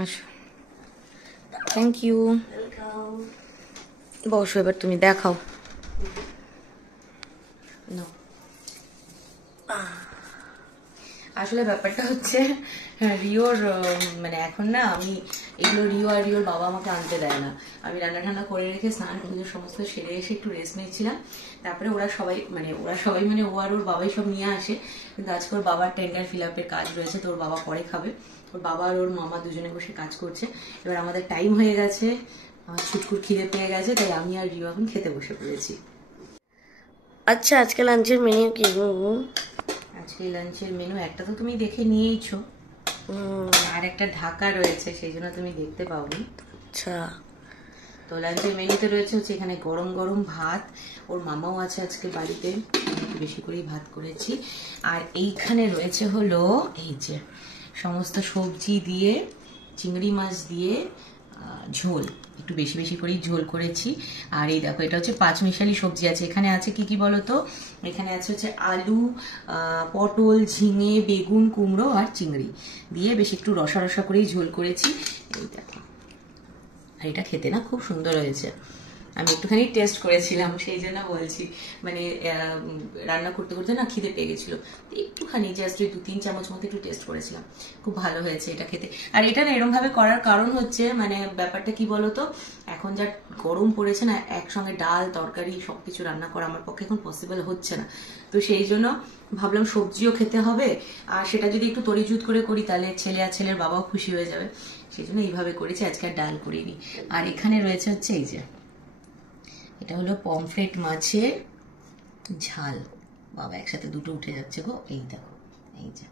আচ্ছা, thank you. বসো, এবার তুমি দেখাও। আসলে ব্যাপারটা হচ্ছে রিওর মানে এখন না আমি এগুলো রিও আর রিওর বাবা আমাকে আনতে দেয় না। আমি রান্না ঠান্না করে রেখে স্নান পুজো সমস্ত সেরে এসে একটু রেস্ট নিচ্ছিলাম। তারপরে ওরা সবাই মানে ও আর ওর বাবাই সব নিয়ে আসে। কিন্তু আজকে ওর বাবার টেন্ডার ফিল আপের কাজ রয়েছে, তো ওর বাবা পরে খাবে। ওর বাবা আর ওর মামা দুজনে বসে কাজ করছে। এবার আমাদের টাইম হয়ে গেছে, আমার ছুটকুর খিদে পেয়ে গেছে, তাই আমি আর রিও এখন খেতে বসে পড়েছি। আচ্ছা, আজকে লাঞ্চের মেনু কি? আজকে লাঞ্চের মেনু একটা তো তুমি দেখে নিয়েইছো, আর একটা ঢাকা রয়েছে, সেই জন্য তুমি দেখতে পাওনি। আচ্ছা, তো লাঞ্চের মেনুতে রয়েছে হচ্ছে এখানে গরম গরম ভাত। ওর মামাও আছে আজকে বাড়িতে, বেশি করেই ভাত করেছি। আর এইখানে রয়েছে হলো এই যে সমস্ত সবজি দিয়ে, চিংড়ি মাছ দিয়ে ঝোল, একটু বেশি বেশি করেই ঝোল করেছি। আর এই দেখো, এটা হচ্ছে পাঁচমিশালি সবজি আছে। এখানে আছে কি কি বলতো? এখানে আছে হচ্ছে আলু, পটল, ঝিঙে, বেগুন, কুমড়ো আর চিংড়ি দিয়ে বেশ একটু রসা রসা করেই ঝোল করেছি। এই দেখো, আর এটা খেতে না খুব সুন্দর হয়েছে। আমি একটুখানি টেস্ট করেছিলাম, সেই জন্য বলছি। মানে রান্না করতে করতে না খিদে পেয়ে গেছিল, একটুখানি জাস্ট 2-3 চামচ মতো একটু টেস্ট করেছিলাম। খুব ভালো হয়েছে এটা খেতে। আর এটা না এরকম ভাবে করার কারণ হচ্ছে, মানে ব্যাপারটা কি বলতো, এখন যা গরম পড়েছে না, একসঙ্গে ডাল তরকারি সবকিছু রান্না করা আমার পক্ষে এখন পসিবল হচ্ছে না। তো সেই জন্য ভাবলাম সবজিও খেতে হবে, আর সেটা যদি একটু তরিজুত করে করি তাহলে ছেলে আর ছেলের বাবাও খুশি হয়ে যাবে। সেই জন্য এইভাবে করেছি, আজকে আর ডাল করিনি। আর এখানে রয়েছে হচ্ছে এই যে, এটা হলো পমফ্রেট মাছের ঝাল। বাবা, একসাথে দুটো উঠে যাচ্ছে গো। এই দেখো, এই যে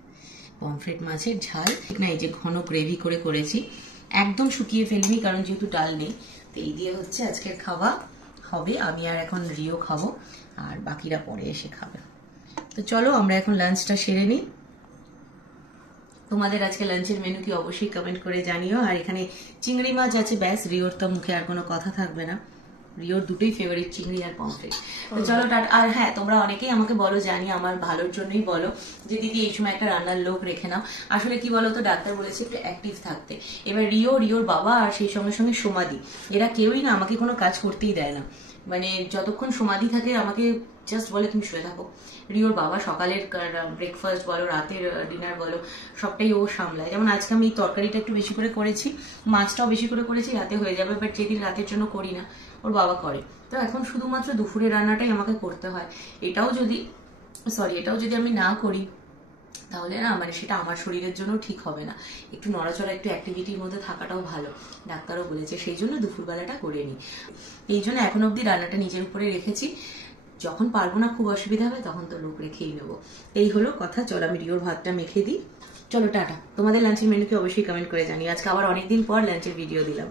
পমফ্রেট মাছের ঝাল। ঠিক না, এই যে ঘন গ্রেভি করে করেছি, একদম শুকিয়ে ফেলিনি কারণ যেহেতু ডাল নেই। তো এই দিয়ে হচ্ছে আজকের খাওয়া হবে। আমি আর এখন রিও খাবো, আর বাকিরা পরে এসে খাবে। তো চলো আমরা এখন লাঞ্চটা সেরে নিই। তোমাদের আজকে লাঞ্চের মেনু কি অবশ্যই কমেন্ট করে জানিও। আর এখানে চিংড়ি মাছ আছে, ব্যাস। রিওর তো মুখে আর কোনো কথা থাকবে না, রিওর দুটোই ফেভারিট, চিংড়ি আর পমফ্রেট। তো চলো টাটা। আর হ্যাঁ, তোমরা অনেকেই আমাকে বলো, জানি আমার ভালোর জন্যই বলো, যে দিদি এই সময় একটা রান্নার লোক রেখে নাও। আসলে কি বলো তো, ডাক্তার বলেছে একটু অ্যাক্টিভ থাকতে। এবার রিওর বাবা আর সেই সঙ্গে সঙ্গে সমাধি, এরা কেউই না আমাকে কোনো কাজ করতেই দেয় না। মানে যতক্ষণ সমাধি থাকে আমাকে জাস্ট বলে তুমি শুয়ে থাকো। রিওর বাবা সকালের ব্রেকফাস্ট বলো, রাতের ডিনার বলো, সবটাই ও সামলায়। যেমন আজকে আমি তরকারিটা একটু বেশি করে করেছি, মাছটাও বেশি করে করেছি, রাতে হয়ে যাবে। বাট যেদিন রাতের জন্য করি না, ওর বাবা করে। তো এখন শুধুমাত্র দুপুরের রান্নাটাই আমাকে করতে হয়। এটাও যদি আমি না করি, তাহলে না মানে সেটা আমার শরীরের জন্য ঠিক হবে না। একটু নড়াচড়া, একটু অ্যাক্টিভিটির মধ্যে থাকাটাও ভালো, ডাক্তারও বলেছে। সেই জন্য দুপুরবেলাটা করে নিই। এই জন্য এখন অব্দি রান্নাটা নিজের উপরে রেখেছি। যখন পারবো না, খুব অসুবিধা হবে, তখন তো লোক রেখেই নেবো। এই হলো কথা। চলো আমি রিওর ভাতটা মেখে দিই। চলো টাটা। তোমাদের লাঞ্চের মেনু কি অবশ্যই কমেন্ট করে জানিও। আজকে আবার অনেকদিন পর লাঞ্চের ভিডিও দিলাম।